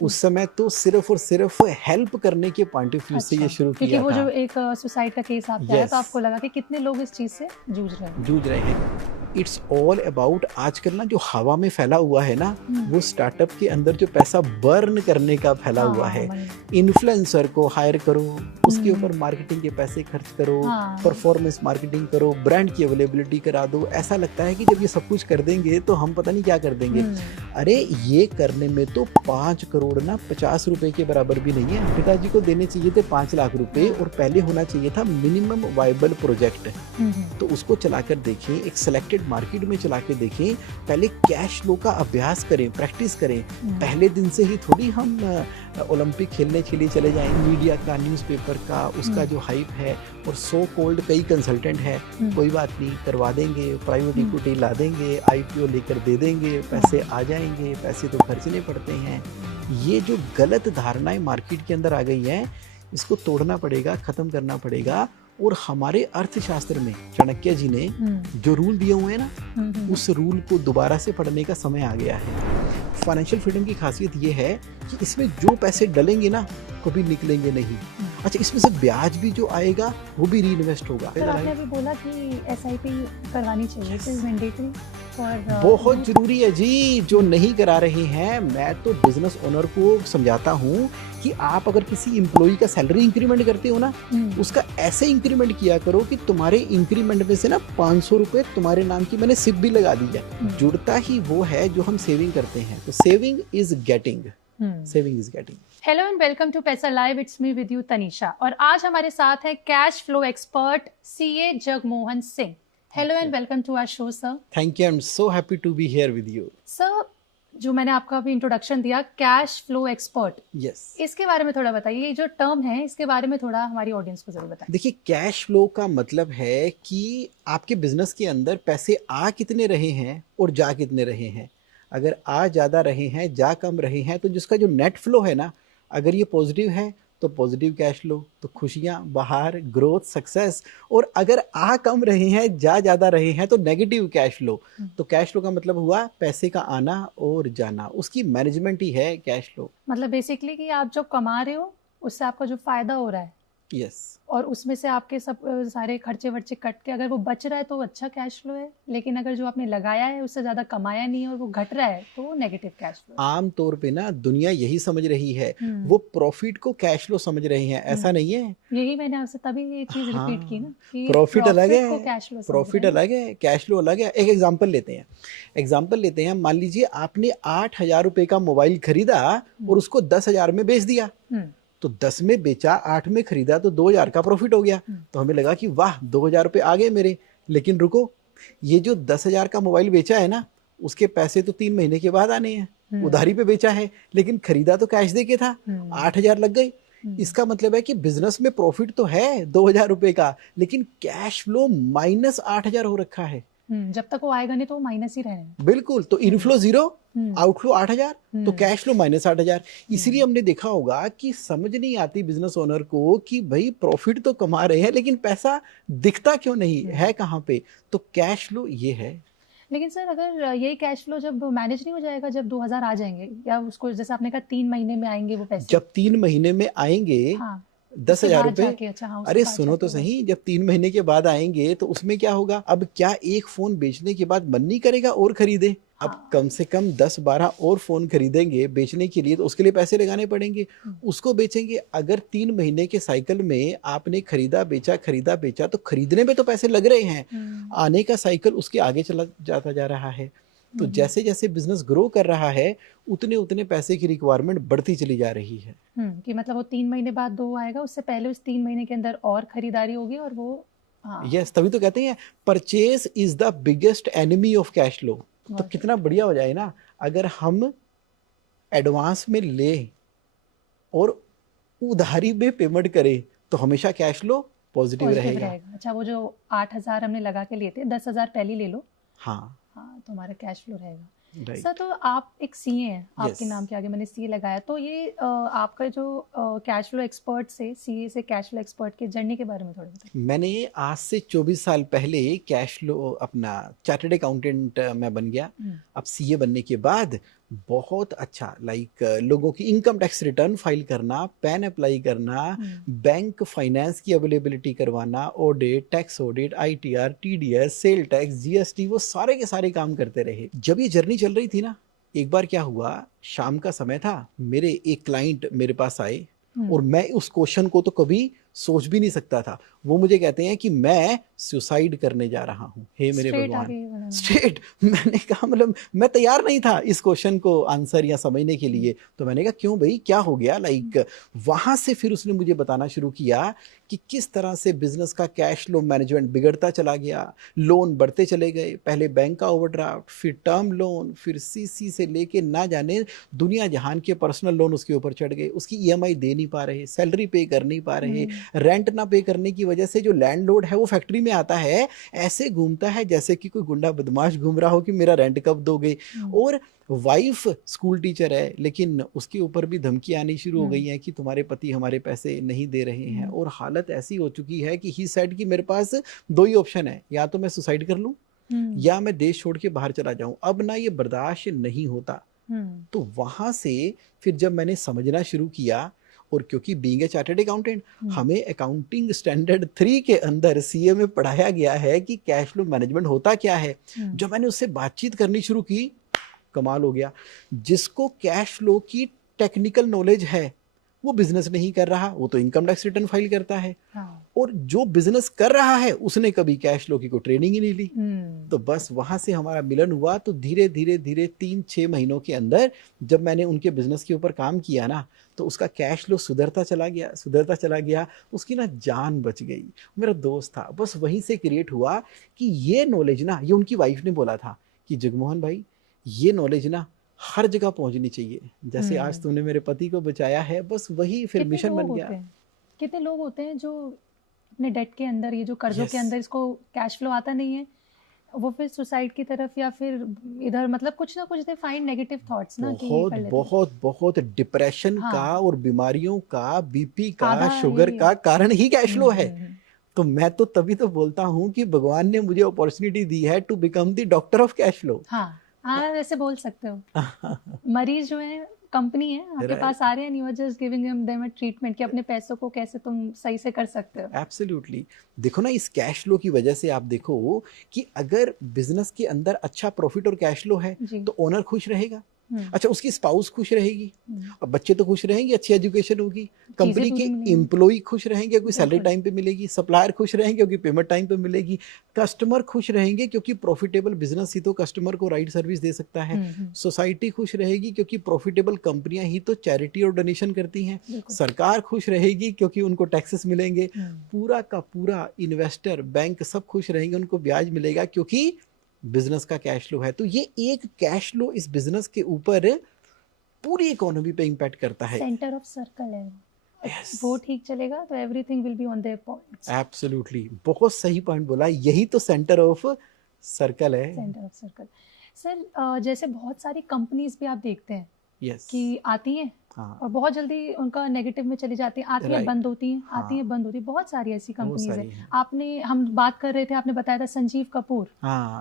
उस समय तो सिर्फ और सिर्फ हेल्प करने के पॉइंट ऑफ व्यू से ये अच्छा, शुरू क्योंकि किया वो था। जो एक सुसाइड का केस आपके आया तो यस, आपको लगा कि कितने लोग इस चीज़ से जूझ रहे हैं। जूझ रहे हैं। इट्स ऑल अबाउट आजकल ना जो हवा में फैला हुआ है ना, हुँ। वो स्टार्टअप के अंदर जो पैसा बर्न करने का फैला हुआ हाँ, है। वही। इन्फ्लुएंसर को हायर करो, उसके ऊपर हुँ। मार्केटिंग के पैसे खर्च करो, हाँ। परफॉर्मेंस मार्केटिंग करो, ब्रांड की अवेलेबिलिटी करा दो। ऐसा लगता है कि जब ये सब कुछ कर देंगे तो हम पता नहीं क्या कर देंगे। हुँ। अरे ये करने में तो 5 करोड़ ना 50 रुपए के बराबर भी नहीं है। पिताजी को देने चाहिए थे 5 लाख रुपए और पहले होना चाहिए था मिनिमम वायबल प्रोजेक्ट। हुँ, हुँ। तो उसको चलाकर देखें, एक सिलेक्टेड मार्केट में चला के देखें, पहले कैश फ्लो का अभ्यास करें, प्रैक्टिस करें। हुँ। पहले दिन से ही थोड़ी हम ओलंपिक खेलने के लिए चले जाएँ। मीडिया का, न्यूज़पेपर का, उसका जो हाइप है और सो कॉल्ड कई कंसल्टेंट हैं, कोई बात नहीं करवा देंगे, प्राइवेट इक्विटी ला देंगे, आईपीओ लेकर दे देंगे, पैसे आ जाएँगे, पैसे तो खर्चने पड़ते हैं। ये जो गलत धारणाएँ मार्केट के अंदर आ गई हैं, इसको तोड़ना पड़ेगा, ख़त्म करना पड़ेगा। और हमारे अर्थशास्त्र में चाणक्य जी ने जो रूल दिए हुए हैं ना, उस रूल को दोबारा से पढ़ने का समय आ गया है। फाइनेंशियल फ्रीडम की खासियत ये है कि इसमें जो पैसे डलेंगे ना, कभी निकलेंगे नहीं। अच्छा, इसमें से ब्याज भी जो आएगा वो भी रीइन्वेस्ट होगा। सर आपने अभी बोला कि एसआईपी करवानी चाहिए, इट इज़ मैंडेटरी फॉर बहुत जरूरी है जी। जो नहीं करा रहे हैं, मैं तो बिजनेस ओनर को समझाता हूँ कि आप अगर किसी एम्प्लॉई का सैलरी इंक्रीमेंट करते हो ना, उसका ऐसे इंक्रीमेंट किया करो कि तुम्हारे इंक्रीमेंट में से ना 500 रुपए तुम्हारे नाम की मैंने सिप भी लगा दी है। जुड़ता ही वो है जो हम सेविंग करते हैं। तो saving is getting, saving is getting. Hello and welcome to Paisa live, it's me with you Tanisha. और आज हमारे साथ है cash flow expert CA Jagmohan Singh. Hello and welcome to our show sir. Thank you, I am so happy to be here with you. Sir, जो मैंने आपका अभी introduction दिया कैश फ्लो एक्सपर्ट, यस, इसके बारे में थोड़ा बताइए। ये जो टर्म है इसके बारे में थोड़ा हमारी ऑडियंस को जरूर बताइए। देखिए, कैश फ्लो का मतलब है कि आपके बिजनेस के अंदर पैसे आ कितने रहे हैं और जा कितने रहे हैं। अगर आ ज़्यादा रहे हैं, जा कम रहे हैं, तो जिसका जो नेट फ्लो है ना, अगर ये पॉजिटिव है तो पॉजिटिव कैश फ्लो, तो खुशियाँ, बाहर, ग्रोथ, सक्सेस। और अगर आ कम रहे हैं, जा ज़्यादा रहे हैं, तो नेगेटिव कैश फ्लो। तो कैश फ्लो का मतलब हुआ पैसे का आना और जाना, उसकी मैनेजमेंट ही है कैश फ्लो। मतलब बेसिकली कि आप जो कमा रहे हो उससे आपका जो फायदा हो रहा है, यस, और उसमें से आपके सब सारे खर्चे वर्चे कट के अगर वो बच रहा है तो अच्छा कैश फ्लो है। लेकिन अगर जो आपने लगाया है उससे ज्यादा कमाया नहीं है और वो घट रहा है तो वो नेगेटिव कैश फ्लो है। आम तौर पे ना दुनिया यही समझ रही है, वो प्रॉफिट को कैश फ्लो समझ रहे हैं। ऐसा नहीं है। यही मैंने आपसे तभी ये चीज रिपीट की ना हाँ, कि प्रॉफिट अलग प्रॉफिट को है, कैश फ्लो समझ प्रॉफिट रहे हैं। अलग है, कैश फ्लो अलग है। एक एग्जांपल लेते हैं, मान लीजिए आपने 8,000 रुपए का मोबाइल खरीदा और उसको 10,000 में बेच दिया। तो 10 में बेचा, 8 में खरीदा, तो 2,000 का प्रॉफिट हो गया। तो हमें लगा कि वाह, 2,000 रुपए आ गए मेरे। लेकिन रुको, ये जो 10,000 का मोबाइल बेचा है ना, उसके पैसे तो 3 महीने के बाद आने हैं। उधारी पे बेचा है, लेकिन खरीदा तो कैश दे के था। 8,000 लग गए। इसका मतलब है कि बिजनेस में प्रॉफिट तो है 2,000 रुपए का, लेकिन कैश फ्लो माइनस 8,000 हो रखा है। जब तक वो आएगा नहीं तो वो माइनस ही रहेगा। बिल्कुल। तो इनफ्लो 0, आउटफ्लो 8,000, तो कैश फ्लो माइनस 8,000। इसीलिए हमने देखा होगा कि समझ नहीं आती बिजनेस ओनर को कि भाई प्रॉफिट तो कमा रहे हैं, लेकिन पैसा दिखता क्यों नहीं है, कहाँ पे। तो कैश फ्लो ये है। लेकिन सर अगर यही कैश फ्लो जब मैनेज नहीं हो जाएगा, जब 2000 आ जाएंगे या उसको जैसे आपने कहा 3 महीने में आएंगे वो पैसे। जब 3 महीने में आएंगे, हाँ, 10,000 बाद रुपए। जाके, अच्छा हाँ, उसके अरे बाद सुनो तो जाके सही, जब 3 महीने के बाद आएंगे तो उसमें क्या होगा। अब क्या एक फोन बेचने के बाद मन नहीं करेगा और खरीदे। अब कम से कम 10-12 और फोन खरीदेंगे बेचने के लिए, तो उसके लिए पैसे लगाने पड़ेंगे, उसको बेचेंगे। अगर 3 महीने के साइकिल में आपने खरीदा बेचा, तो खरीदने में तो पैसे लग रहे हैं, आने का साइकिल उसके आगे चला जाता जा रहा है। तो जैसे जैसे बिजनेस ग्रो कर रहा है, उतने उतने पैसे की रिक्वायरमेंट बढ़ती चली जा रही है। कि मतलब वो 3 महीने बाद 2 आएगा, उससे पहले उस 3 महीने के अंदर और खरीदारी होगी और वो यस, तभी तो कहते हैं purchase is the biggest enemy of cash flow. तो कितना बढ़िया हो जाए ना अगर हम एडवांस में ले और उधारी में पेमेंट करें, तो हमेशा कैश फ्लो पॉजिटिव रहेगा। अच्छा, वो जो 8,000 हमने लगा के लिए थे, 10,000 पहले ले लो। हाँ, तो हमारा कैश फ्लो रहेगा। राइट। सर, तो आप एक सीए हैं, आपके नाम के आगे मैंने सीए लगाया, तो ये आपका जो कैश फ्लो एक्सपर्ट से सीए से कैश फ्लो एक्सपर्ट की जर्नी के बारे में थोड़ा बताइए। मैंने आज से 24 साल पहले कैश फ्लो अपना चार्टर्ड अकाउंटेंट मैं बन गया। अब सीए बनने के बाद बहुत अच्छा, लाइक लोगों की इनकम टैक्स रिटर्न फाइल करना, पैन अप्लाई करना, बैंक फाइनेंस की अवेलेबिलिटी करवाना, audit, tax audit, ITR, TDS, sale tax, GST, वो सारे के सारे काम करते रहे। जब ये जर्नी चल रही थी ना, एक बार क्या हुआ, शाम का समय था, मेरे एक क्लाइंट मेरे पास आए और मैं उस क्वेश्चन को तो कभी सोच भी नहीं सकता था। वो मुझे कहते हैं कि मैं सुसाइड करने जा रहा हूँ। हे मेरे भगवान, स्ट्रेट। मैंने कहा मतलब मैं तैयार नहीं था इस क्वेश्चन को आंसर या समझने के लिए। तो मैंने कहा क्यों भाई, क्या हो गया? लाइक वहां से फिर उसने मुझे बताना शुरू किया कि किस तरह से बिजनेस का कैश फ्लो मैनेजमेंट बिगड़ता चला गया, लोन बढ़ते चले गए, पहले बैंक का ओवरड्राफ्ट, फिर टर्म लोन, फिर सीसी से लेके ना जाने दुनिया जहान के पर्सनल लोन उसके ऊपर चढ़ गए, उसकी ईएमआई दे नहीं पा रहे, सैलरी पे कर नहीं पा रहे, रेंट ना पे करने की वजह से जो लैंडलॉर्ड है वो फैक्ट्री में आता है, ऐसे घूमता है जैसे कि कोई गुंडा बदमाश घूम रहा हो कि मेरा रेंट कब दोगे। और वाइफ स्कूल टीचर है, लेकिन उसके ऊपर भी धमकी आनी शुरू हो गई है कि तुम्हारे पति हमारे पैसे नहीं दे रहे हैं। और हालत ऐसी हो चुकी है कि ही सेड कि मेरे पास दो ही ऑप्शन है, या तो मैं सुसाइड कर लूं या मैं देश छोड़ के बाहर चला जाऊं, अब ना ये बर्दाश्त नहीं होता। तो वहां से फिर जब मैंने समझना शुरू किया, और क्योंकि बीइंग ए चार्टर्ड अकाउंटेंट हमें अकाउंटिंग स्टैंडर्ड 3 के अंदर सीए में पढ़ाया गया है कि कैश फ्लो मैनेजमेंट होता क्या है। जब मैंने उससे बातचीत करनी शुरू की, कमाल हो गया। जिसको कैश फ्लो की टेक्निकल नॉलेज है वो बिजनेस नहीं कर रहा, वो तो इनकम टैक्स रिटर्न फाइल करता है। और जो बिजनेस कर रहा है उसने कभी कैश फ्लो की कोई ट्रेनिंग ही नहीं ली। तो बस वहां से हमारा मिलन हुआ। तो धीरे धीरे धीरे 3-6 महीनों के अंदर जब मैंने उनके बिजनेस के ऊपर काम किया ना, तो उसका कैश फ्लो सुधरता चला गया, उसकी ना जान बच गई। मेरा दोस्त था, बस वहीं से क्रिएट हुआ कि ये नॉलेज ना, ये उनकी वाइफ ने बोला था कि जगमोहन भाई ये नॉलेज ना हर जगह पहुंचनी चाहिए, जैसे आज तुमने मेरे पति को बचाया है, बस वही फिर मिशन बन गया। कितने लोग होते हैं जो अपने डेट के अंदर, ये जो कर्जों के अंदर इसको कैश फ्लो आता नहीं है, वो फिर सुसाइड की तरफ या फिर इधर मतलब कुछ ना कुछ दे फाइंड नेगेटिव थॉट्स ना कि ये कर लेते बहुत बहुत डिप्रेशन का और बीमारियों का, बीपी का, शुगर का कारण ही कैश फ्लो है। तो मैं तो तभी तो बोलता हूँ कि भगवान ने मुझे अपॉर्चुनिटी दी है to become the doctor of cash flow. हाँ वैसे बोल सकते हो। मरीज जो है कंपनी है आपके पास आ रहे हैं, you are just giving them a treatment कि अपने पैसों को कैसे तुम सही से कर सकते हो। एब्सोल्युटली। देखो ना, इस कैश फ्लो की वजह से आप देखो कि अगर बिजनेस के अंदर अच्छा प्रॉफिट और कैश फ्लो है तो ओनर खुश रहेगा, अच्छा उसकी स्पाउस खुश रहेगी, और बच्चे तो खुश रहेंगे, अच्छी एजुकेशन होगी, कंपनी के एम्प्लॉय खुश रहेंगे क्योंकि सैलरी टाइम पे मिलेगी, सप्लायर खुश रहेंगे क्योंकि पेमेंट टाइम पे मिलेगी, कस्टमर खुश रहेंगे क्योंकि प्रॉफिटेबल बिजनेस ही तो कस्टमर को राइट सर्विस दे सकता है, सोसाइटी खुश रहेगी क्योंकि प्रॉफिटेबल कंपनियां ही तो चैरिटी और डोनेशन करती हैं, सरकार खुश रहेगी क्योंकि उनको टैक्सेस मिलेंगे, पूरा का पूरा इन्वेस्टर, बैंक सब खुश रहेंगे, उनको ब्याज मिलेगा क्योंकि बिजनेस का कैश फ्लो है। तो ये एक कैश फ्लो इस बिजनेस के ऊपर पूरी इकोनॉमी पे इंपैक्ट करता है। सेंटर ऑफ सर्कल है। yes. वो ठीक चलेगा तो everything will be on their points. Absolutely, बहुत सही पॉइंट बोला, यही तो सेंटर ऑफ सर्कल है। Centre of circle. सर जैसे बहुत सारी कंपनीज भी आप देखते हैं yes. कि आती हैं और बहुत जल्दी उनका नेगेटिव में चली जाती है, आती है बंद होती हैं, आती है बंद होती है, बहुत सारी ऐसी कंपनीज हैं। आपने, हम बात कर रहे थे, आपने बताया था संजीव कपूर,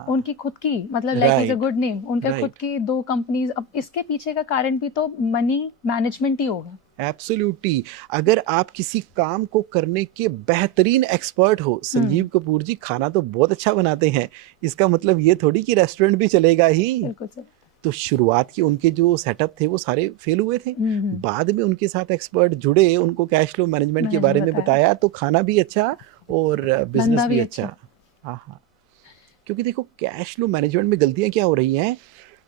उनकी खुद की मतलब like is a good name, उनके खुद की 2 कंपनीज। अब इसके पीछे का कारण भी तो मनी मैनेजमेंट ही होगा। एब्सोल्युटली। अगर आप किसी काम को करने के बेहतरीन एक्सपर्ट हो, संजीव कपूर जी खाना तो बहुत अच्छा बनाते हैं, इसका मतलब ये थोड़ी कि रेस्टोरेंट भी चलेगा ही। बिल्कुल सर। तो शुरुआत के उनके जो सेटअप थे वो सारे फेल हुए थे, बाद में उनके साथ एक्सपर्ट जुड़े, उनको कैश फ्लो मैनेजमेंट के बारे में बताया, तो खाना भी अच्छा और बिजनेस भी अच्छा। हाँ, क्योंकि देखो कैश फ्लो मैनेजमेंट में गलतियां क्या हो रही हैं,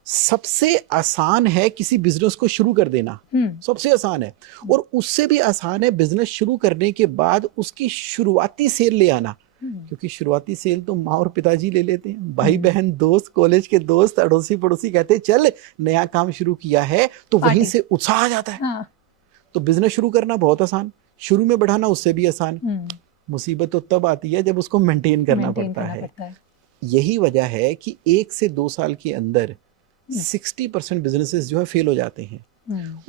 सबसे आसान है किसी बिजनेस को शुरू कर देना, सबसे आसान है, और उससे भी आसान है बिजनेस शुरू करने के बाद उसकी शुरुआती सेल ले आना, क्योंकि शुरुआती सेल तो माँ और पिताजी ले लेते हैं, भाई बहन, दोस्त, कॉलेज के दोस्त, अड़ोसी पड़ोसी कहते हैं चल नया काम शुरू किया है, तो वहीं से उत्साह आ जाता है। तो बिजनेस शुरू करना बहुत आसान, शुरू में बढ़ाना उससे भी आसान, मुसीबत तो तब आती है जब उसको मेंटेन करना पड़ता है। यही वजह है कि 1 से 2 साल के अंदर 60% बिजनेसेस जो है फेल हो जाते हैं,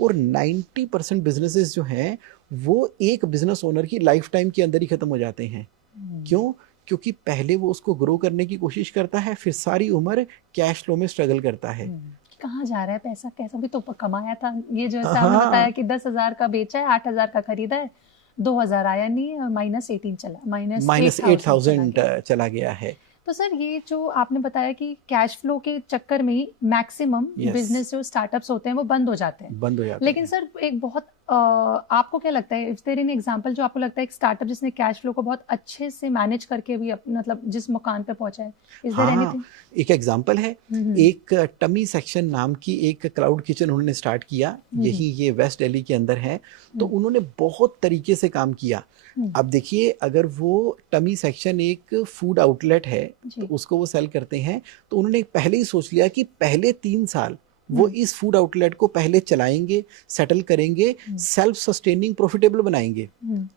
और 90% बिजनेसेस जो हैं वो एक बिजनेस ओनर की लाइफ टाइम के अंदर ही खत्म हो जाते हैं। क्यों? क्योंकि पहले वो उसको ग्रो करने की कोशिश करता है, फिर सारी उम्र कैश फ्लो में स्ट्रगल करता है। कहाँ जा रहा है पैसा, कैसा भी तो कमाया था, ये जो ऐसा आपने बताया कि 10,000 का बेचा है, 8,000 का खरीदा है, 2,000 आया नहीं और -18 चला, -8,000 चला गया है। तो सर ये जो आपने बताया कि कैश फ्लो के चक्कर में ही मैक्सिमम बिजनेस जो स्टार्टअप्स होते हैं वो बंद हो जाते हैं, लेकिन सर एक बहुत आपको क्या लगता है, इफ देयर एनी एग्जांपल जो आपको लगता है एक स्टार्टअप जिसने कैश फ्लो को बहुत अच्छे से मैनेज करके भी मतलब जिस मुकाम पे पहुंचा है, इज देयर एनीथिंग? एक एग्जांपल है, एक टमी सेक्शन नाम की एक क्लाउड किचन उन्होंने स्टार्ट किया, यही ये वेस्ट दिल्ली के अंदर है। तो उन्होंने बहुत तरीके से काम किया। अब देखिए, अगर वो टमी सेक्शन एक फूड आउटलेट है तो उसको वो सेल करते हैं, तो उन्होंने पहले ही सोच लिया कि पहले 3 साल वो इस फूड आउटलेट को पहले चलाएंगे, सेटल करेंगे, सेल्फ सस्टेनिंग प्रॉफिटेबल बनाएंगे।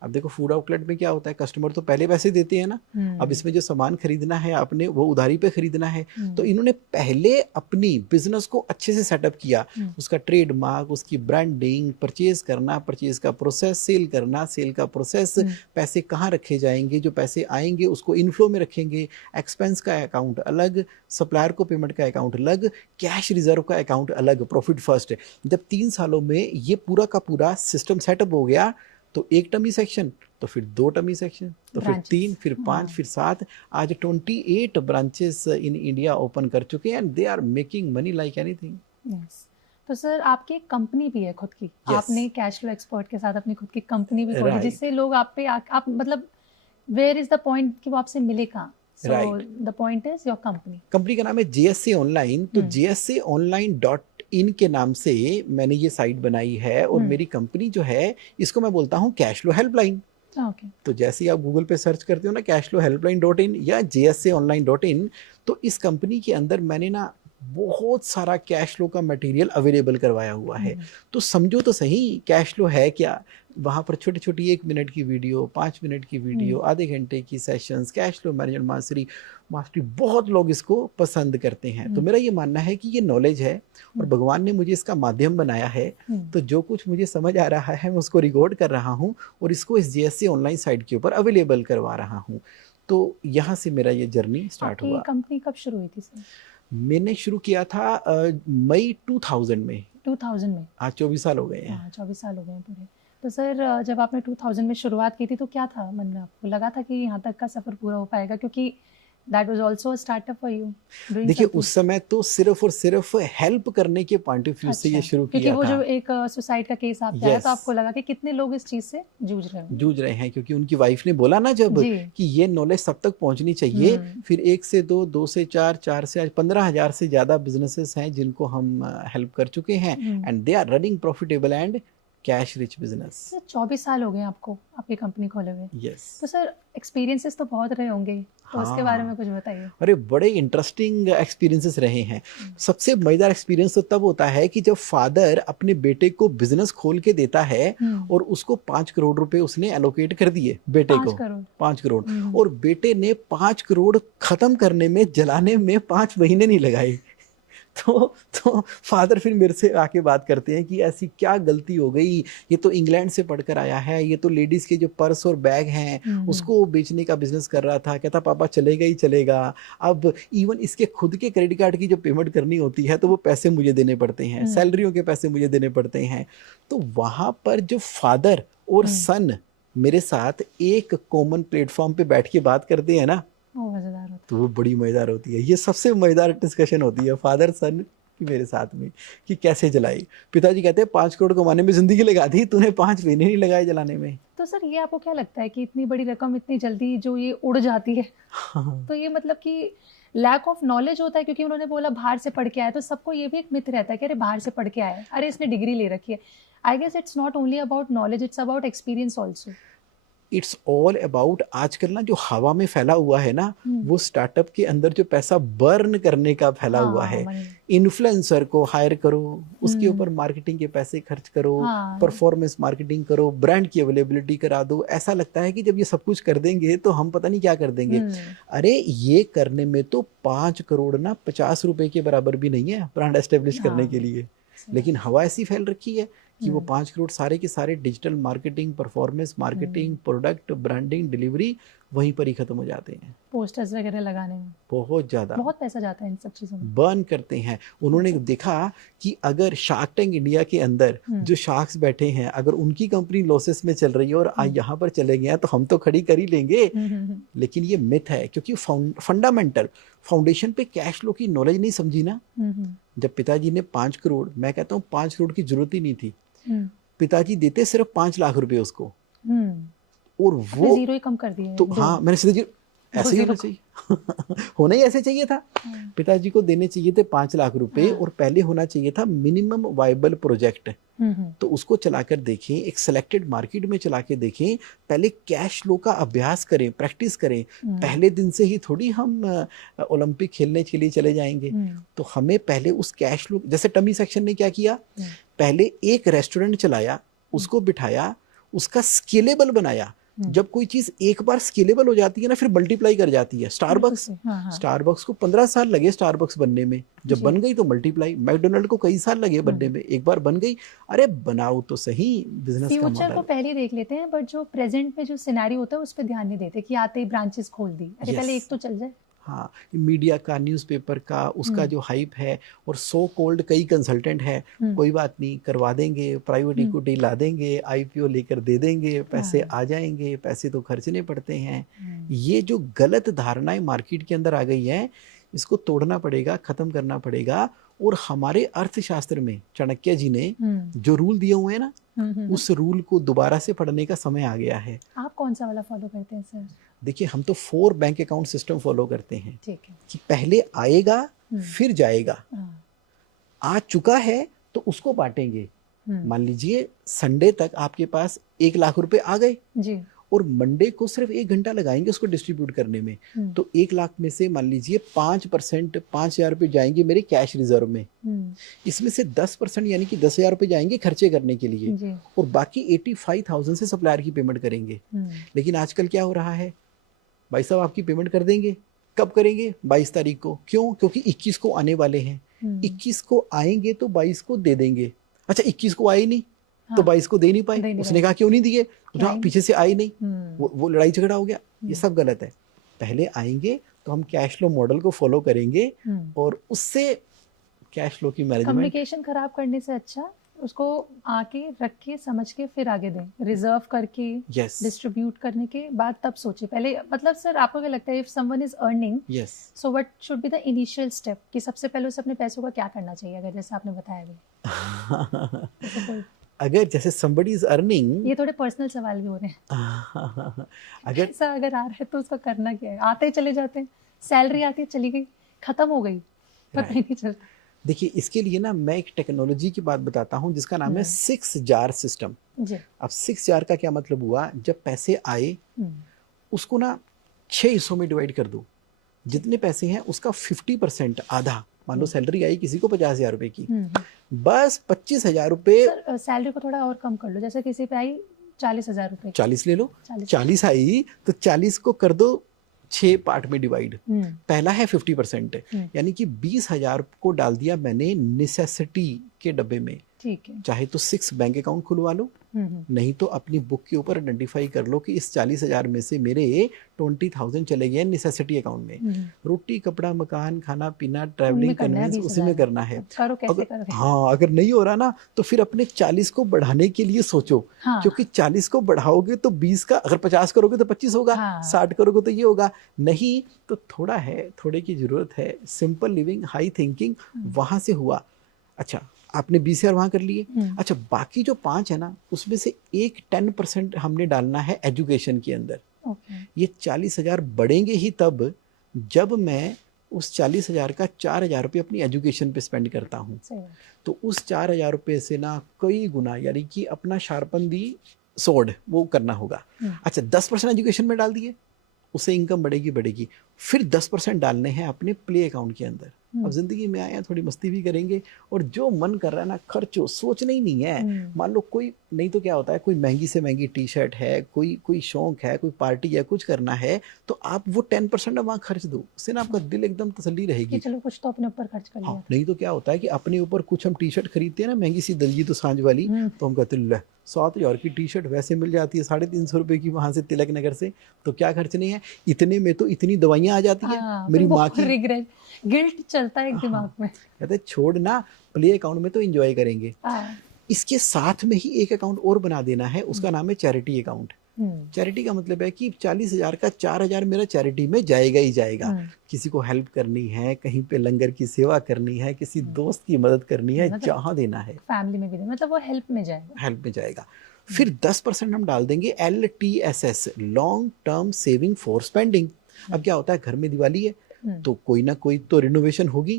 अब देखो फूड आउटलेट में क्या होता है, कस्टमर तो पहले पैसे देते हैं ना, अब इसमें जो सामान खरीदना है आपने वो उधारी पे खरीदना है। तो इन्होंने पहले अपनी बिजनेस को अच्छे से सेटअप किया, उसका ट्रेडमार्क, उसकी ब्रांडिंग, परचेज करना, परचेज का प्रोसेस, सेल करना, सेल का प्रोसेस, पैसे कहाँ रखे जाएंगे, जो पैसे आएंगे उसको इनफ्लो में रखेंगे, एक्सपेंस का अकाउंट अलग, सप्लायर को पेमेंट का अकाउंट अलग, कैश रिजर्व का अकाउंट अलग, प्रॉफिट फर्स्ट। जब 3 सालों में ये पूरा का पूरा सिस्टम सेटअप हो गया, तो एक टमी सेक्शन, तो फिर 2 टमी सेक्शन, तो फिर 3, फिर 5, फिर 7, आज 28 ब्रांचेस इन इंडिया ओपन कर चुके हैं and they are making money like anything. तो सर आपकी एक कंपनी भी है खुद की, आपने कैश फ्लो एक्सपर्ट के साथ अपनी खुद की कंपनी भी खोली, जिससे लोग आप पे आप मतलब वेयर इज द पॉइंट कि वो आपसे मिले कहाँ? So the point is your company. Company का नाम है JSA ऑनलाइन। तो JSAonline.in के नाम से मैंने ये साइट बनाई है, और मेरी कंपनी जो है इसको मैं बोलता हूँ कैश फ्लो हेल्पलाइन। तो जैसे ही आप गूगल पे सर्च करते हो ना कैश फ्लो हेल्पलाइन.in या JSAonline.in, तो इस कंपनी के अंदर मैंने ना बहुत सारा कैश फ्लो का मटेरियल अवेलेबल करवाया हुआ है। तो समझो तो सही कैश फ्लो है क्या। वहाँ पर छोटी छोटी 1 मिनट की वीडियो, 5 मिनट की वीडियो, आधे घंटे की sessions, cash flow management mastery बहुत लोग इसको पसंद करते हैं। तो मेरा ये मानना है कि ये नॉलेज है और भगवान ने मुझे इसका माध्यम बनाया है। तो जो कुछ मुझे समझ आ रहा है मैं उसको रिकॉर्ड कर रहा हूँ और इसको इस JSA ऑनलाइन साइट के ऊपर अवेलेबल करवा रहा हूँ। तो यहाँ से मेरा ये जर्नी स्टार्ट हुआ। कंपनी कब शुरू हुई थी सर? मैंने शुरू किया था मई 2000 में। 2000 में? हाँ, 24 साल हो गए हैं। 24 साल हो गए हैं पूरे। तो सर जब आपने 2000 में शुरुआत की थी तो क्या था मन में, आपको लगा था कि यहाँ तक का सफर पूरा हो पाएगा? क्योंकि that was also a startup for you. देखिए उस समय तो सिर्फ और सिर्फ हेल्प करने के पॉइंट ऑफ व्यू से ये शुरू किया था। क्योंकि वो जो एक सुसाइड का केस आपके आया तो आपको लगा कि कितने लोग इस चीज से जूझ रहे हैं, क्योंकि उनकी वाइफ ने बोला ना जब कि ये नॉलेज सब तक पहुंचनी चाहिए। फिर 1 से 2, 2 से 4, 4 से 15,000 से ज्यादा बिजनेसेस हैं जिनको हम हेल्प कर चुके हैं and they are running profitable and cash rich business. 24 साल हो गए आपको आपकी कंपनी खोले हुए। यस। तो सर एक्सपीरियंसेस तो बहुत रहे होंगे, तो उसके बारे में कुछ बताइए। अरे बड़े इंटरेस्टिंग एक्सपीरियंसेस रहे हैं। सबसे मजेदार एक्सपीरियंस तो तब होता है कि जब फादर अपने बेटे को बिजनेस खोल के देता है और उसको 5 करोड़ रुपए उसने एलोकेट कर दिए बेटे को। 5 करोड़ और बेटे ने 5 करोड़ खत्म करने में, जलाने में 5 महीने नहीं लगाए। तो फादर फिर मेरे से आके बात करते हैं कि ऐसी क्या गलती हो गई, ये तो इंग्लैंड से पढ़कर आया है, ये तो लेडीज के जो पर्स और बैग हैं उसको बेचने का बिजनेस कर रहा था। कहता पापा चलेगा ही चलेगा। अब इवन इसके खुद के क्रेडिट कार्ड की जो पेमेंट करनी होती है तो वो पैसे मुझे देने पड़ते हैं, सैलरियों के पैसे मुझे देने पड़ते हैं। तो वहां पर जो फादर और सन मेरे साथ एक कॉमन प्लेटफॉर्म पे बैठ के बात करते हैं ना, तो वो बड़ी मजेदार होती है। ये सबसे मजेदार डिस्कशन होती है फादर सन की मेरे साथ में कि कैसे जलाई। पिताजी कहते हैं 5 करोड़ कमाने में जिंदगी लगा दी, तूने 5 महीने नहीं लगाए जलाने में। तो सर ये आपको क्या लगता है कि इतनी बड़ी रकम इतनी जल्दी जो ये उड़ जाती है, तो ये मतलब कि लैक ऑफ नॉलेज होता है? क्योंकि उन्होंने बोला बाहर से पढ़ के आया, तो सबको ये भी एक मिथ रहता है कि अरे बाहर से पढ़ के आया, अरे इसने डिग्री ले रखी है। I guess it's not only about knowledge, it's about experience also. It's all about आजकल ना जो हवा में फैला हुआ है ना, वो स्टार्टअप के अंदर जो पैसा बर्न करने का फैला हुआ है। इन्फ्लुएंसर को हायर करो, उसके ऊपर मार्केटिंग के पैसे खर्च करो, परफॉर्मेंस मार्केटिंग करो, ब्रांड की अवेलेबिलिटी करा दो। ऐसा लगता है कि जब ये सब कुछ कर देंगे तो हम पता नहीं क्या कर देंगे। अरे ये करने में तो 5 करोड़ ना 50 रुपए के बराबर भी नहीं है ब्रांड एस्टेब्लिश करने के लिए। लेकिन हवा ऐसी फैल रखी है कि वो 5 करोड़ सारे के सारे digital marketing, performance marketing, product branding, delivery वहीं पर ही खत्म हो जाते हैं। पोस्टर्स वगैरह लगाने में बहुत ज्यादा, बहुत पैसा जाता है इन सब चीजों में, बर्न करते हैं। उन्होंने देखा कि अगर शार्क टैंक इंडिया के अंदर जो शार्क्स बैठे हैं, अगर उनकी कंपनी लॉसेस में चल रही है और आज यहाँ पर चले गए हैं तो हम तो खड़ी कर ही लेंगे। लेकिन ये मिथ है, क्योंकि फंडामेंटल फाउंडेशन पे कैश फ्लो की नॉलेज नहीं समझी ना। जब पिताजी ने 5 करोड़, मैं कहता हूँ 5 करोड़ की जरूरत ही नहीं थी, पिताजी देते सिर्फ 5 लाख रुपए उसको, और वो जीरो ही कम कर दिया। तो हाँ, मैंने सीधे ऐसे ही होना चाहिए होना ही ऐसे चाहिए था। पिताजी को देने चाहिए थे 5 लाख रुपए, और पहले होना चाहिए था मिनिमम वायबल प्रोजेक्ट। तो उसको चलाकर देखें, एक सिलेक्टेड मार्केट में चला के देखें, पहले कैश फ्लो का अभ्यास करें, प्रैक्टिस करें। पहले दिन से ही थोड़ी हम ओलंपिक खेलने के लिए चले जाएंगे। तो हमें पहले उस कैश फ्लो, जैसे टमी सेक्शन ने क्या किया, पहले एक रेस्टोरेंट चलाया, उसको बिठाया, उसका स्केलेबल बनाया। जब कोई चीज एक बार स्केलेबल हो जाती है ना, फिर मल्टीप्लाई कर जाती है। स्टारबक्स को 15 साल लगे स्टारबक्स बनने में, जब बन गई तो मल्टीप्लाई। मैकडोनल्ड को कई साल लगे बनने में, एक बार बन गई, अरे बनाओ तो सही बिजनेस का मॉडल। फ्यूचर को पहले देख लेते हैं, बट जो प्रेजेंट में जो सिनेरियो होता है उस पर ध्यान नहीं देते कि आते ही ब्रांचेस खोल दी, अरे पहले एक तो चल जाए। हाँ, मीडिया का, न्यूज़पेपर का, उसका जो हाइप है, और सो कोल्ड कई कंसल्टेंट हैं, कोई बात नहीं, करवा देंगे, प्राइवेट इक्विटी ला देंगे, आईपीओ लेकर दे देंगे, पैसे आ जाएंगे, पैसे तो खर्चने पड़ते हैं। ये जो गलत धारणाएं मार्केट के अंदर आ गई हैं, इसको तोड़ना पड़ेगा, खत्म करना पड़ेगा। और हमारे अर्थशास्त्र में चाणक्य जी ने जो रूल दिए हुए हैं ना, उस रूल को दोबारा से पढ़ने का समय आ गया है। आप कौन सा वाला फॉलो करते हैं सर? देखिए, हम तो 4 बैंक अकाउंट सिस्टम फॉलो करते हैं। ठीक है। कि पहले आएगा फिर जाएगा, आ चुका है तो उसको बांटेंगे। मान लीजिए संडे तक आपके पास 1 लाख रुपए आ गए जी, और मंडे को सिर्फ 1 घंटा लगाएंगे उसको डिस्ट्रीब्यूट करने में, तो 1 लाख में से मान लीजिए 5% 5,000 रुपए जाएंगे मेरे कैश रिजर्व में। इसमें से 10% यानी कि 10,000 रुपए जाएंगे खर्चे करने के लिए, और बाकी 85,000 से सप्लायर की पेमेंट करेंगे। लेकिन आजकल क्या हो रहा है, भाई साहब आपकी पेमेंट कर देंगे, कब करेंगे? 22 तारीख को। क्यों? क्योंकि 21 को आने वाले हैं। 21 को आएंगे तो 22 को दे देंगे। अच्छा, 21 को आए नहीं तो 22 को दे नहीं पाए। उसने कहा क्यों नहीं दिए? पीछे से आए नहीं, वो लड़ाई झगड़ा हो गया। ये सब गलत है। पहले आएंगे तो हम कैश फ्लो मॉडल को फॉलो करेंगे, और उससे कैश फ्लो की मैनेजमेंट। कम्युनिकेशन खराब करने से अच्छा उसको आके रख के समझ के फिर आगे दें, रिजर्व करके डिस्ट्रीब्यूट करने के बाद तब सोचे पहले। मतलब सर आपको क्या लगता है, if someone is earning, so what should be the initial step, कि सबसे पहले उसे अपने पैसों का क्या करना चाहिए? अगर जैसे आपने बताया भी अगर जैसे somebody is earning, ये थोड़े पर्सनल सवाल भी हो रहे हैं अगर ऐसा अगर आ रहा है तो उसका करना क्या है? आते ही चले जाते हैं, सैलरी आती है चली गई, खत्म हो गई, पता ही नहीं चलता। देखिए, इसके लिए ना मैं एक टेक्नोलॉजी की बात बताता हूँ जिसका नाम है 6 जार सिस्टम। अब 6 जार का क्या मतलब हुआ? जब पैसे आए उसको ना 6 हिस्सों में डिवाइड कर दो। जितने पैसे हैं उसका 50%, आधा, मान लो सैलरी आई किसी को 50,000 रुपए की, बस 25,000 रुपए। सैलरी को थोड़ा और कम कर लो, जैसे किसी पे आई 40,000 रुपए, 40 ले लो, 40 आई तो 40 को कर दो 6 पार्ट में डिवाइड। पहला है 50%, यानी कि 20,000 को डाल दिया मैंने नेसेसिटी के डब्बे में। ठीक है। चाहे तो 6 बैंक अकाउंट खुलवा लो, नहीं तो अपनी बुक के ऊपर आइडेंटिफाई कर लो कि इस 40,000 में से मेरे 20,000 चले गए नेसेसिटी अकाउंट में। रोटी कपड़ा मकान खाना पीना ट्रैवलिंग कन्वेंस उसी में करना है। अगर नहीं हो रहा ना तो फिर अपने 40 को बढ़ाने के लिए सोचो। क्योंकि 40 को बढ़ाओगे तो 20 का, अगर 50 करोगे तो 25 होगा, 60 करोगे तो ये होगा, नहीं तो थोड़ा है, थोड़े की जरूरत है। सिंपल लिविंग, हाई थिंकिंग, वहां से हुआ। अच्छा, आपने 20,000 वहां कर लिए। अच्छा, बाकी जो 5 है ना उसमें से एक 10% हमने डालना है एजुकेशन के अंदर। ये 40,000 बढ़ेंगे ही तब जब मैं उस 40,000 का 4,000 रुपये अपनी एजुकेशन पे स्पेंड करता हूँ। तो उस 4,000 रुपये से ना कई गुना, यानी कि अपना शार्पन दी सोर्ड वो करना होगा। अच्छा, 10% एजुकेशन में डाल दिए, उससे इनकम बढ़ेगी। फिर 10% डालने हैं अपने प्ले अकाउंट के अंदर। अब जिंदगी में आए हैं, थोड़ी मस्ती भी करेंगे और जो मन कर रहा है ना खर्चो, सोचना ही नहीं है। मान लो कोई, नहीं तो क्या होता है, कोई महंगी से महंगी टी शर्ट है, कोई शौक है, कोई पार्टी है, कुछ करना है, तो आप वो 10% वहाँ खर्च दो, उससे ना आपका दिल एकदम तसल्ली रहेगी। चलो कुछ तो अपने ऊपर खर्च कर लिया। नहीं तो क्या होता है कि अपने ऊपर कुछ हम टी शर्ट खरीदते हैं ना महंगी सी दलजी तो सांझ वाली, तो हम कहते हैं 7,000 की टी शर्ट वैसे मिल जाती है 350 रुपए की वहां से तिलक नगर से, तो क्या खर्च नहीं है। इतने में तो इतनी दवाइयां आ जाती है। मेरी माँ की रिग्रेट, गिल्ट चलता है दिमाग में, कहते छोड़ ना, प्ले अकाउंट में तो एंजॉय करेंगे। इसके साथ में ही एक अकाउंट और बना देना है, उसका नाम है चैरिटी अकाउंट। चैरिटी का मतलब है कि 40,000 का 4,000 मेरा चैरिटी में जाएगा ही जाएगा। किसी को हेल्प करनी है, कहीं पे लंगर की सेवा करनी है, किसी दोस्त की मदद करनी है, मतलब जहाँ देना है, फैमिली में भी देना, मतलब वो हेल्प में जाएगा, हेल्प में जाएगा। फिर 10% हम डाल देंगे LTSS, long term saving for spending. अब क्या होता है, घर में दिवाली है तो कोई ना कोई तो रिनोवेशन होगी,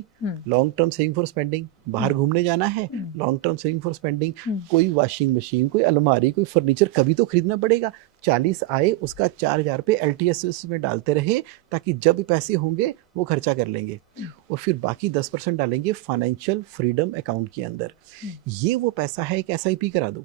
long term saving for spending. बाहर घूमने जाना है, long term saving for spending. कोई वॉशिंग मशीन, कोई अलमारी, कोई फर्नीचर कभी तो खरीदना पड़ेगा। 40 आए उसका 4,000 रुपये LTSS में डालते रहे, ताकि जब पैसे होंगे वो खर्चा कर लेंगे। और फिर बाकी 10% डालेंगे फाइनेंशियल फ्रीडम अकाउंट के अंदर। ये वो पैसा है, एक SIP करा दो,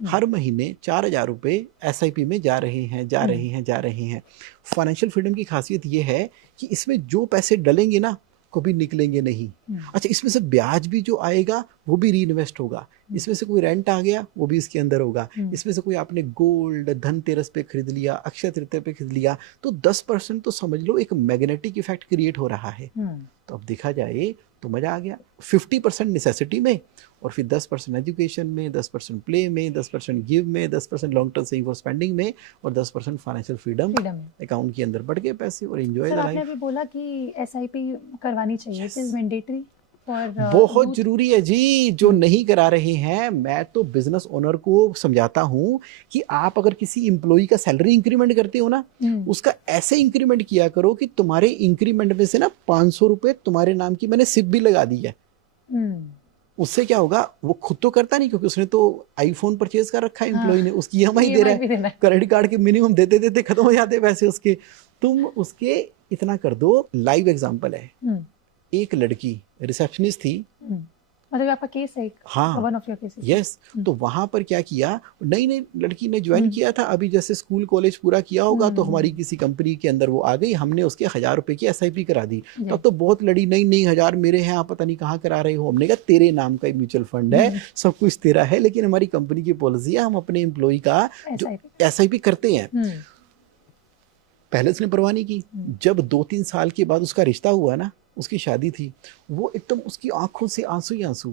हर महीने 4,000 रुपये SIP में जा रहे हैं। फाइनेंशियल फ्रीडम की खासियत ये है कि इसमें जो पैसे डलेंगे ना कभी निकलेंगे नहीं। अच्छा, इसमें से ब्याज भी जो आएगा वो भी री इन्वेस्ट होगा। इसमें से कोई रेंट आ गया वो भी इसके अंदर होगा। इसमें से कोई आपने गोल्ड धनतेरस पे खरीद लिया, अक्षय तृतीया पे खरीद लिया, तो 10% तो समझ लो एक मैग्नेटिक इफेक्ट क्रिएट हो रहा है। तो अब देखा जाए तो मजा आ गया। 50% नेसेसिटी में, और फिर 10% एजुकेशन में, 10% प्ले में, 10% गिव में, 10% long term saving for spending में, और 10% फाइनेंशियल फ्रीडम अकाउंट के अंदर बढ़ गए पैसे और एंजॉय द लाइफ। आपने अभी बोला कि SIP करवानी चाहिए, इट इज मैंडेटरी, बहुत जरूरी है जी। जो नहीं करा रहे हैं, मैं तो बिजनेस ओनर को समझाता हूँ कि आप अगर किसी एम्प्लॉय का सैलरी इंक्रीमेंट करते हो ना, उसका ऐसे इंक्रीमेंट किया करो कि तुम्हारे इंक्रीमेंट में से ना 500 रुपए तुम्हारे नाम की मैंने सिप भी लगा दी है। उससे क्या होगा, वो खुद तो करता नहीं क्योंकि उसने तो आईफोन परचेज कर रखा है एम्प्लॉय ने, उसकी EMI दे रहा है, क्रेडिट कार्ड के मिनिमम देते देते खत्म हो जाते पैसे उसके। तुम उसके इतना कर दो। लाइव एग्जांपल है, एक लड़की रिसेप्शनिस्ट थी, मतलब आपका केस है? हाँ, one of your cases. Yes. तो वहां पर क्या किया, नई लड़की ने ज्वाइन किया था, अभी जैसे स्कूल कॉलेज पूरा किया होगा, तो हमारी किसी कंपनी के अंदर वो आ गई, हमने उसके 1,000 रुपए की SIP करा दी। तब तो बहुत लड़ी, नहीं 1,000 मेरे हैं, आप पता नहीं कहाँ करा रहे हो। हमने कहा तेरे नाम का म्यूचुअल फंड है, सब कुछ तेरा है, लेकिन हमारी कंपनी की पॉलिसी है, हम अपने एम्प्लॉय का जो SIP करते हैं। पहले उसने परवाह नहीं की। जब 2-3 साल के बाद उसका रिश्ता हुआ ना, उसकी शादी थी, वो एकदम उसकी आंखों से आंसू ही आंसू,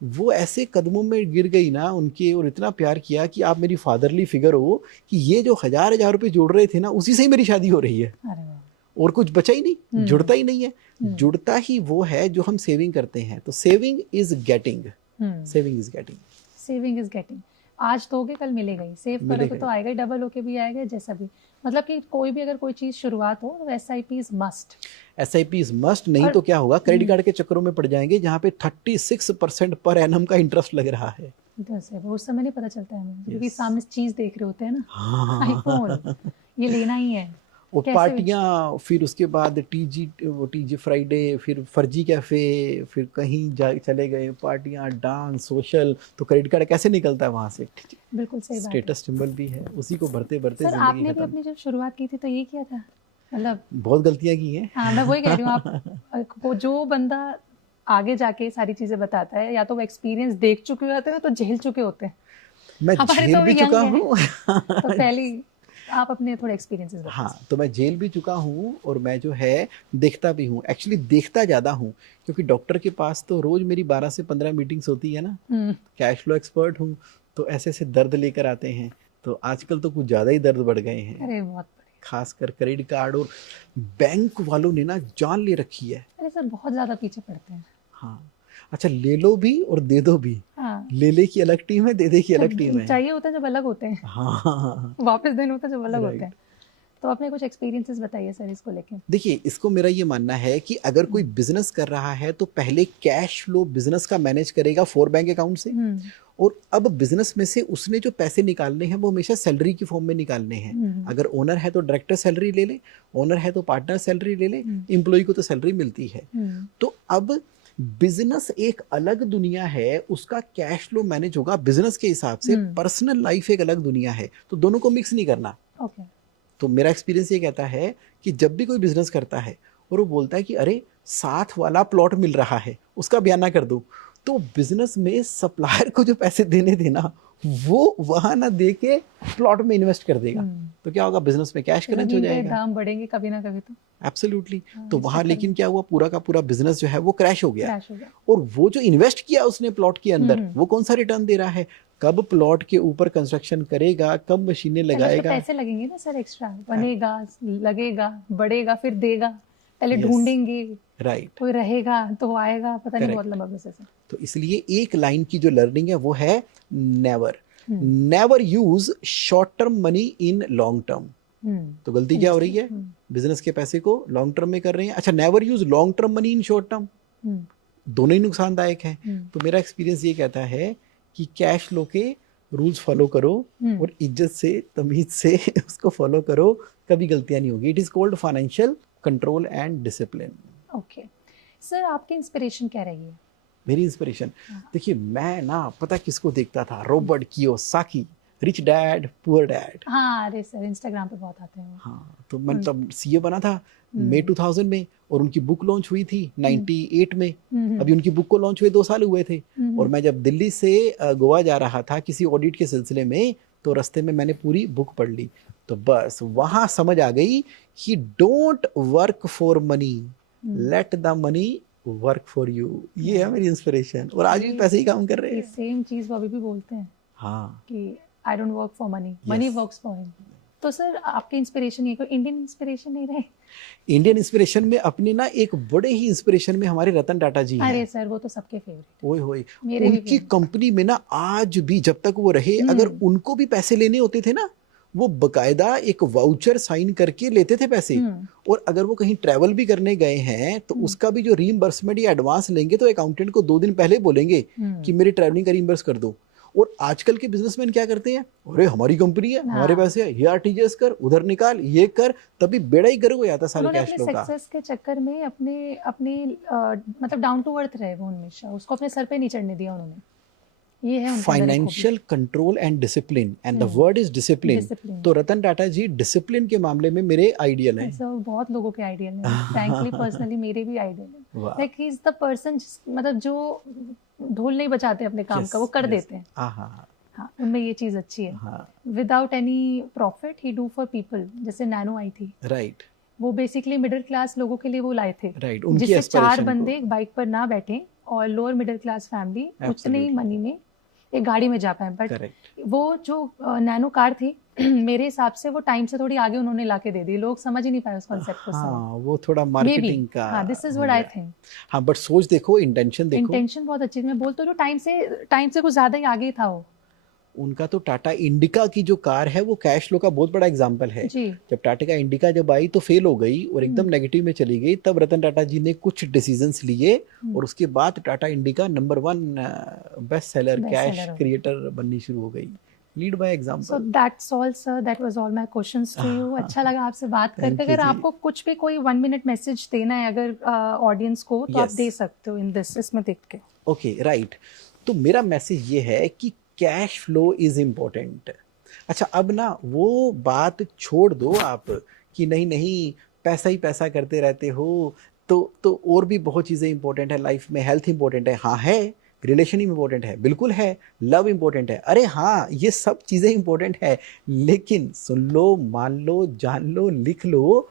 वो ऐसे कदमों में गिर गई ना उनके, और इतना प्यार किया कि आप मेरी फादरली फिगर हो, कि ये जो 1,000 रुपए जोड़ रहे थे ना, उसी से ही मेरी शादी हो रही है। और कुछ बचा ही नहीं, जुड़ता ही नहीं है। जुड़ता ही वो है जो हम सेविंग करते हैं। तो saving is getting, saving is getting, saving is getting. आज दोगे कल मिलेगा ही, सेव करोगे तो आएगा ही, डबल होके भी आएगा, जैसा भी। मतलब कि कोई भी अगर कोई चीज शुरुआत हो तो SIP is must. SIP is must, नहीं तो क्या होगा, क्रेडिट कार्ड के चक्करों में पड़ जाएंगे जहाँ पे 36% पर एनम का इंटरेस्ट लग रहा है। उस समय नहीं पता चलता है क्योंकि सामने चीज देख रहे होते हैं ना, आईफोन ये लेना ही है। और पार्टियां, फिर उसके बाद TG फ्राइडे, फिर फर्जी कैफे, फिर कहीं चले गए पार्टियां, डांस, सोशल, तो क्रेडिट कार्ड कैसे निकलता है वहां से। बिल्कुल सही बात है। स्टेटस सिंबल भी है, उसी को भरते भरते जिंदगी खत्म। आपने भी अपनी जब शुरुआत की थी तो ये किया था, मतलब बहुत गलतियां की हैं। हाँ, मैं वही कह रही हूँ, आप वो जो बंदा आगे जाके सारी चीजें बताता है, या तो वो एक्सपीरियंस देख चुके होते हैं तो झेल चुके होते हैं। मैं झेल भी चुका हूँ। तो पहले आप अपने थोड़े एक्सपीरियंसेस बताइए। हाँ, तो मैं जेल भी चुका हूँ, और मैं जो है देखता भी हूँ। एक्चुअली देखता ज़्यादा हूँ, क्योंकि डॉक्टर के पास तो रोज मेरी 12 से 15 मीटिंग्स होती है ना। कैश फ्लो एक्सपर्ट हूँ, तो ऐसे ऐसे दर्द लेकर आते हैं। तो आजकल तो कुछ ज़्यादा ही दर्द बढ़ गए हैं। अरे बहुत, खासकर क्रेडिट कार्ड और बैंक वालों ने ना जान ले रखी है। अरे सर बहुत ज़्यादा पीछे पड़ते हैं। हाँ, अच्छा, ले लो भी और दे दो भी। हाँ। ले की अलग टीम है, दे की अलग टीम है। चाहिए होता है जब अलग होते हैं। हाँ, वापस देना होता है जब अलग होते हैं। तो अपने कुछ एक्सपीरियंसेस बताइए सर इसको लेके। देखिए, इसको मेरा ये मानना है कि अगर कोई बिजनेस कर रहा है तो पहले कैश फ्लो बिजनेस का मैनेज करेगा 4 बैंक अकाउंट से, और अब बिजनेस में से उसने जो पैसे निकालने हैं वो हमेशा सैलरी की फॉर्म में निकालने हैं। अगर ओनर है तो डायरेक्टर सैलरी ले ले, ओनर है तो पार्टनर सैलरी ले ले, एम्प्लॉय को तो सैलरी मिलती है। तो अब बिजनेस एक अलग दुनिया है, उसका कैश फ्लो मैनेज होगा बिजनेस के हिसाब से, पर्सनल लाइफ एक अलग दुनिया है, तो दोनों को मिक्स नहीं करना। तो मेरा एक्सपीरियंस ये कहता है कि जब भी कोई बिजनेस करता है और वो बोलता है कि अरे साथ वाला प्लॉट मिल रहा है, उसका बयाना कर दो, तो बिजनेस में सप्लायर को जो पैसे देने देना वो वहां ना दे के प्लॉट में इन्वेस्ट कर देगा, तो क्या होगा, बिजनेस में कैश क्रंच हो जाएगा, दाम बढ़ेंगे कभी ना कभी तो। एब्सोल्युटली। तो वहां लेकिन क्या हुआ, पूरा का पूरा बिजनेस जो है वो क्रैश हो गया। और वो जो इन्वेस्ट किया उसने प्लॉट के अंदर, वो कौन सा रिटर्न दे रहा है, कब प्लॉट के ऊपर कंस्ट्रक्शन करेगा, कब मशीनें लगाएगा, पैसे लगेंगे ना सर एक्स्ट्रा, बनेगा, लगेगा, बढ़ेगा, फिर देगा, पहले ढूंढेंगे, राइट, कोई रहेगा तो आएगा, पता नहीं बहुत लंबा प्रोसेस है। तो इसलिए एक लाइन की जो लर्निंग है वो है never use short term money in long term. तो गलती क्या हो रही है, बिजनेस के पैसे को लॉन्ग टर्म में कर रहे हैं। अच्छा, never use long term money in short term, दोनों ही नुकसानदायक है। तो मेरा एक्सपीरियंस ये कहता है कि कैश फ्लो के रूल्स फॉलो करो और इज्जत से, तमीज से उसको फॉलो करो, कभी गलतियां नहीं होगी। It is called financial control and discipline. Okay sir, आपकी इंस्पिरेशन क्या रही है? मेरी इंस्पिरेशन, देखिए मैं ना पता किसको देखता था, Robert Kiyosaki, rich dad poor dad. हाँ, अरे सर इंस्टाग्राम पे बहुत आते हैं। हाँ, तो मैं तब सीए बना था मई 2000 में, और उनकी बुक लॉन्च हुई थी 98 में। अभी उनकी बुक को लॉन्च हुए 2 साल हुए थे। और मैं जब दिल्ली से गोवा जा रहा था किसी ऑडिट के सिलसिले में, तो रास्ते में मैंने पूरी बुक पढ़ ली। तो बस वहां समझ आ गई कि don't work for money, let the money work for you. ये है मेरी इंस्पिरेशन, और आज भी पैसे ही काम कर रहे हैं। सेम चीज वो अभी भी बोलते हैं, हाँ, कि I don't work for money, money works for him. तो सर आपके इंस्पिरेशन ये कोई इंडियन इंस्पिरेशन नहीं रहे? इंडियन इंस्पिरेशन में अपने ना एक बड़े ही इंस्पिरेशन में हमारे रतन टाटा जी हैं। अरे सर वो तो सबके फेवरेट। ओए होए, उनकी कंपनी में ना आज भी जब तक वो रहे, अगर उनको भी पैसे लेने होते थे ना, वो बकायदा एक वाउचर साइन करके लेते थे पैसे। और अगर वो कहीं ट्रैवल भी करने गए हैं तो उसका भी जो रीइंबर्समेंट या एडवांस लेंगे तो अकाउंटेंट को 2 दिन पहले बोलेंगे कि मेरी ट्रैवलिंग का रीइंबर्स कर दो। और आजकल के बिजनेसमैन क्या करते हैं, अरे हमारी कंपनी है, हमारे पैसे है, ये आरटीजीएस कर, उधर निकाल, ये कर, तभी बेड़ा ही गर्क हो जाता सारे कैश फ्लो का। सक्सेस के चक्कर में अपने मतलब डाउन टू अर्थ रहे वो हमेशा, उसको अपने सर पे नहीं चढ़ने दिया उन्होंने। ये है financial control and discipline, and the word is discipline. तो रतन टाटा जी डिसिप्लिन के मामले में मेरे आइडियल हैं। सर बहुत लोगों के आइडियल हैं, फ्रैंकली पर्सनली मेरे भी आइडियल हैं। Like he is the person, मतलब जो ढोल नहीं बजाते अपने काम का, वो कर देते हैं। हाँ, उनमें ये चीज अच्छी है। Without any profit he do for people. जैसे नैनो आई थी, राइट, वो बेसिकली मिडिल क्लास लोगों के लिए वो लाए थे, राइट, जिससे 4 बंदे एक बाइक पर ना बैठे और लोअर मिडिल क्लास फैमिली उतने ही मनी में एक गाड़ी में जा पाए। बट वो जो नैनो कार थी मेरे हिसाब से वो टाइम से थोड़ी आगे उन्होंने लाके दे दी, लोग समझ ही नहीं पाए उस कॉन्सेप्ट को। हाँ, वो थोड़ा मार्केटिंग का। हाँ, this is what I think. हाँ, बट सोच देखो, इंटेंशन देखो, इंटेंशन बहुत अच्छी। मैं बोलता हूँ टाइम से कुछ ज्यादा ही आगे था वो। उनका तो टाटा इंडिका की जो कार है वो कैश फ्लो का बहुत बड़ा एग्जांपल है। जब टाटा का इंडिका जब आई तो फेल हो गई और एकदम नेगेटिव में चली गई, तब रतन टाटा जी ने कुछ डिसीजंस लिए और उसके बाद Tata Indica number 1 best seller cash creator बननी शुरू हो गई। Lead by example. So that's all sir, that was all my questions to you. अच्छा लगा आपसे बात करके। अगर आपको कुछ भी कोई 1 मिनट मैसेज देना है अगर ऑडियंस को, तो आप दे सकते हो इन दिस, इसमें देख के। Okay, right. तो मेरा मैसेज ये है कि कैश फ्लो इज इम्पोर्टेंट। अच्छा, अब ना वो बात छोड़ दो आप कि नहीं पैसा ही पैसा करते रहते हो, तो और भी बहुत चीज़ें इंपॉर्टेंट है लाइफ में। हेल्थ इंपॉर्टेंट है, हाँ है, रिलेशन इंपॉर्टेंट है, बिल्कुल है, लव इंपॉर्टेंट है, अरे हाँ, ये सब चीज़ें इंपॉर्टेंट है। लेकिन सुन लो, मान लो, जान लो, लिख लो,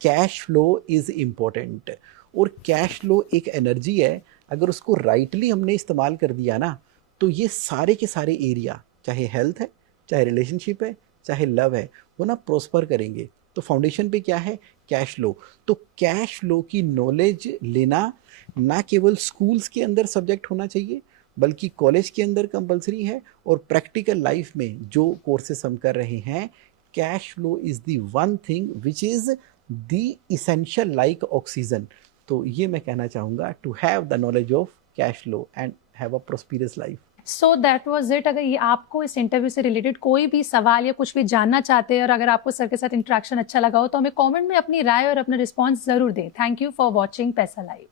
कैश फ्लो इज इम्पोर्टेंट। और कैश फ्लो एक एनर्जी है, अगर उसको राइटली हमने इस्तेमाल कर दिया ना, तो ये सारे के सारे एरिया, चाहे हेल्थ है, चाहे रिलेशनशिप है, चाहे लव है, वो ना प्रोस्पर करेंगे। तो फाउंडेशन पे क्या है, कैश फ्लो। तो कैश फ्लो की नॉलेज लेना ना केवल स्कूल्स के अंदर सब्जेक्ट होना चाहिए, बल्कि कॉलेज के अंदर कंपलसरी है। और प्रैक्टिकल लाइफ में जो कोर्सेस हम कर रहे हैं, cash flow is the one thing which is the essential like oxygen. तो ये मैं कहना चाहूँगा, to have the knowledge of cash flow and have a prosperous life. So that was it. अगर ये आपको इस इंटरव्यू से रिलेटेड कोई भी सवाल या कुछ भी जानना चाहते हैं और अगर आपको सर के साथ इंटरेक्शन अच्छा लगा हो तो हमें कमेंट में अपनी राय और अपना रिस्पांस जरूर दें। थैंक यू फॉर वॉचिंग पैसा लाइव।